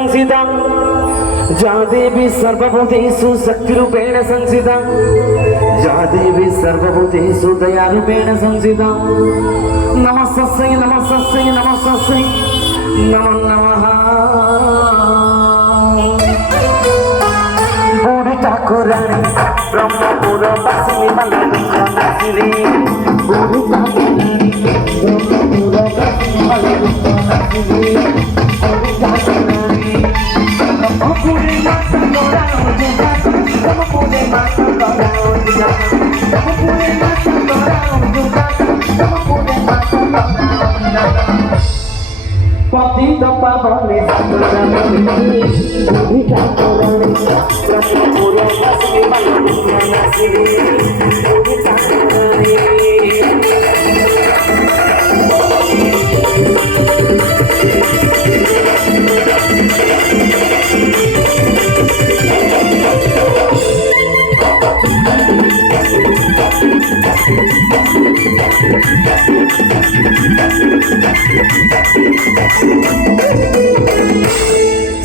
संसिता या देवी सर्वभूतेषु शक्तिरूपेण संसिता या देवी सर्वभूतेषु दयारूपेण संसिता नमस्तस्यै नमस्तस्यै नमस्तस्यै नमो नमः बुढ़ी ठाकुरानी ब्रह्मपुर बासिनी मल्लिकानासिनी बुढ़ी ठाकुरानी ब्रह्मपुर बासिनी मल्लिकानासिनी बुढ़ी ठाकुरानी ब्रह्मपुरे माता गौराओ जुगा ब्रह्मपुरे माता गौराओ जुगा ब्रह्मपुरे माता गौराओ जुगा ब्रह्मपुरे माता गौराओ जुगा पतित पावने सतरामणि बुढ़ी ठाकुरानी ब्रह्मपुर बासिनी मल्लिकानासिनी बुढ़ी ठाकुरानी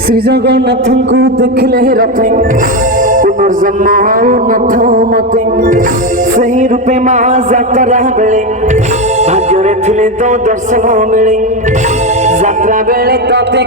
श्री जगन्नाथ को देखले रथे पुनर्जन्म नथ मते सही रूपे माँ जातरा बेले भाग्य थिले तो दर्शन मिले जात्रा बेले तते